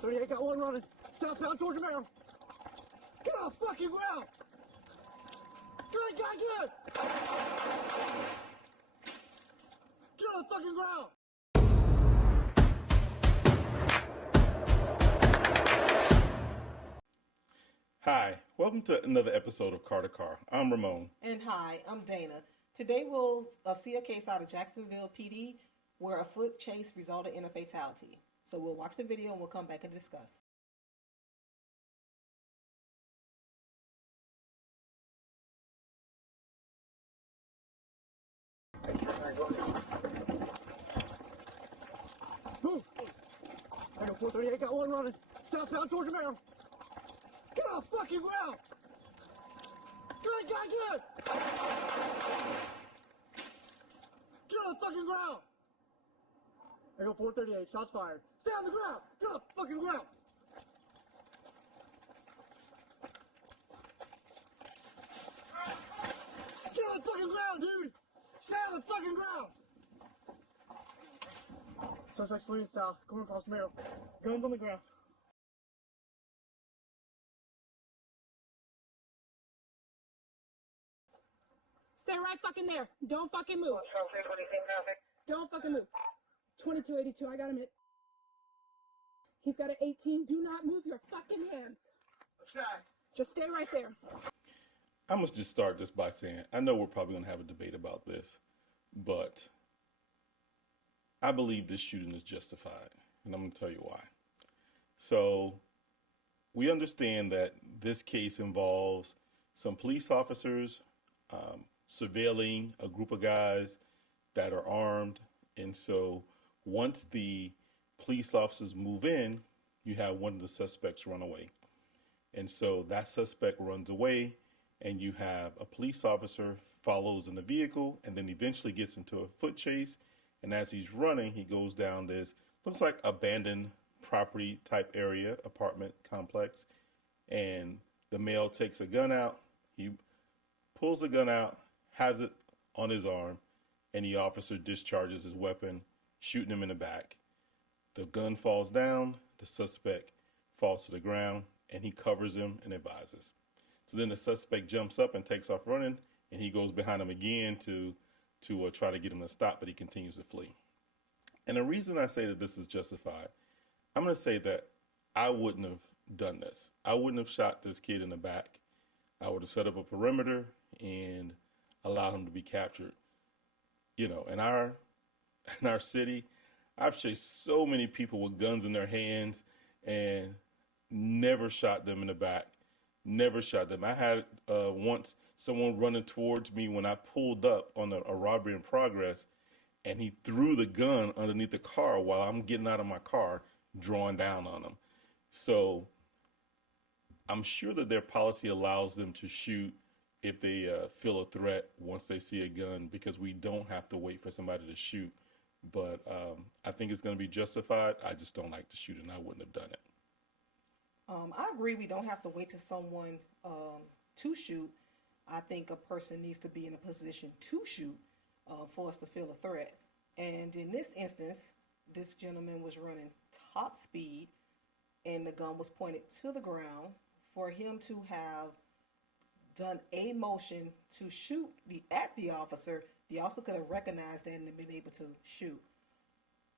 438, got one running. Southbound towards the mound. Get on the fucking ground! Good, guy, good! Get on the fucking ground! Hi, welcome to another episode of Car to Car. I'm Ramon. And hi, I'm Dana. Today we'll see a case out of Jacksonville PD where a foot chase resulted in a fatality. So we'll watch the video and we'll come back and discuss. Move! I got 438, got one running. Southbound towards the mound. Get on the fucking ground! Good, guy, good! Get on the fucking ground! I got 438, shots fired. Stay on the ground! Get on the fucking ground! Get on the fucking ground, dude! Stay on the fucking ground! Suspect's fleeing south, going across the middle. Guns on the ground. Stay right fucking there. Don't fucking move. Don't fucking move. 2282, I got him hit. He's got an 18. Do not move your fucking hands. Okay. Just stay right there. I must just start this by saying, I know we're probably going to have a debate about this, but I believe this shooting is justified, and I'm going to tell you why. So, we understand that this case involves some police officers surveilling a group of guys that are armed, and so once the police officers move in, you have one of the suspects run away. And so that suspect runs away, and you have a police officer follows in the vehicle and then eventually gets into a foot chase. And as he's running, he goes down this, looks like abandoned property type area, apartment complex. And the male takes a gun out. He pulls the gun out, has it on his arm, and the officer discharges his weapon, shooting him in the back. The gun falls down, the suspect falls to the ground, and he covers him and advises. So then the suspect jumps up and takes off running, and he goes behind him again to try to get him to stop, but he continues to flee. And the reason I say that this is justified, I'm going to say that I wouldn't have done this. I wouldn't have shot this kid in the back. I would have set up a perimeter and allowed him to be captured. You know, in our city, I've chased so many people with guns in their hands and never shot them in the back. Never shot them. I had once someone running towards me when I pulled up on a robbery in progress, and he threw the gun underneath the car while I'm getting out of my car, drawing down on him. So I'm sure that their policy allows them to shoot if they feel a threat once they see a gun, because we don't have to wait for somebody to shoot. But I think it's going to be justified. I just don't like to shoot, and I wouldn't have done it. I agree we don't have to wait to someone to shoot. I think a person needs to be in a position to shoot for us to feel a threat. And in this instance, this gentleman was running top speed and the gun was pointed to the ground. For him to have done a motion to shoot at the officer could have recognized that and been able to shoot.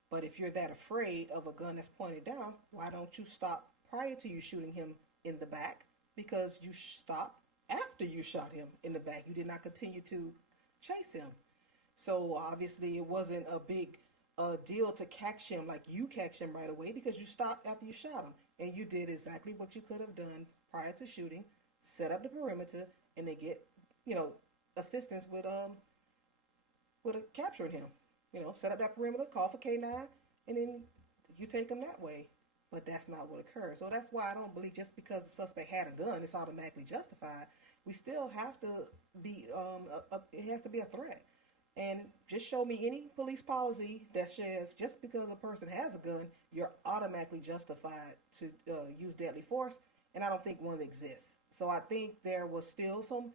But if you're that afraid of a gun that's pointed down, why don't you stop prior to you shooting him in the back? Because you stopped after you shot him in the back. You did not continue to chase him. So obviously it wasn't a big deal to catch him like you catch him right away, because you stopped after you shot him. And you did exactly what you could have done prior to shooting, set up the perimeter, and then get, assistance with capturing him. Set up that perimeter, call for K9, and then you take him that way. But that's not what occurred. So that's why I don't believe just because the suspect had a gun, it's automatically justified. We still have to be, it has to be a threat. And just show me any police policy that says just because a person has a gun, you're automatically justified to use deadly force. And I don't think one exists. So I think there was still some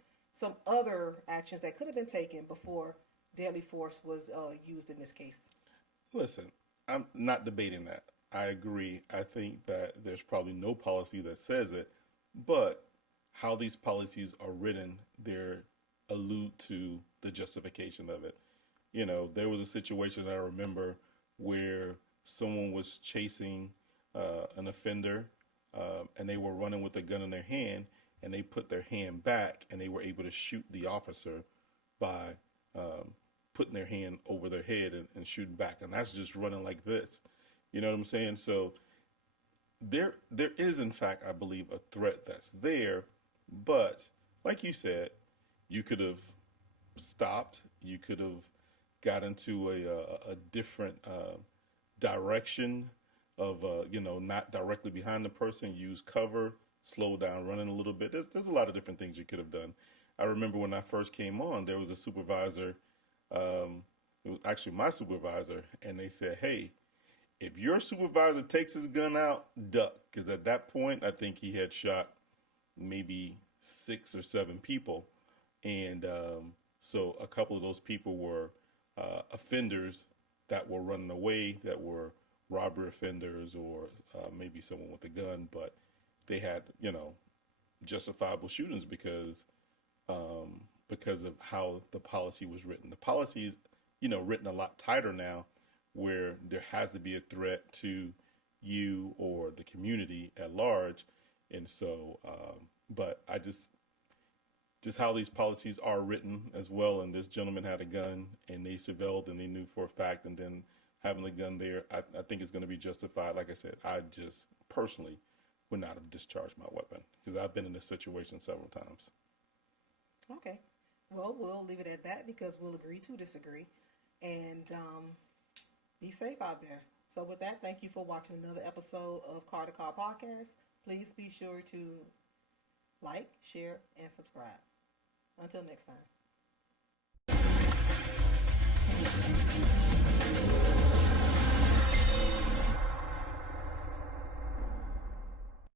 other actions that could have been taken before deadly force was used in this case. Listen, I'm not debating that. I agree. I think that there's probably no policy that says it, but how these policies are written, they allude to the justification of it. You know, there was a situation that I remember where someone was chasing an offender, and they were running with a gun in their hand, and they put their hand back, and they were able to shoot the officer by putting their hand over their head and shooting back, and that's just running like this. You know what I'm saying? So there is, in fact, I believe, a threat that's there, but like you said, you could have stopped. You could have got into a different direction of, not directly behind the person, use cover, slow down, running a little bit. There's a lot of different things you could have done. I remember when I first came on, there was a supervisor, it was actually my supervisor, and they said, hey, if your supervisor takes his gun out, duck. Because at that point, I think he had shot maybe 6 or 7 people. And so a couple of those people were offenders that were running away, that were robbery offenders, or maybe someone with a gun, but they had, justifiable shootings because of how the policy was written. The policy is, written a lot tighter now, where there has to be a threat to you or the community at large. And so, but I just how these policies are written as well. And this gentleman had a gun, and they surveilled, and they knew for a fact, and then having the gun there, I think it's going to be justified. Like I said, I just personally would not have discharged my weapon, because I've been in this situation several times. Okay. Well, we'll leave it at that, because we'll agree to disagree. And be safe out there. So with that, thank you for watching another episode of Car to Car Podcast. Please be sure to like, share, and subscribe. Until next time.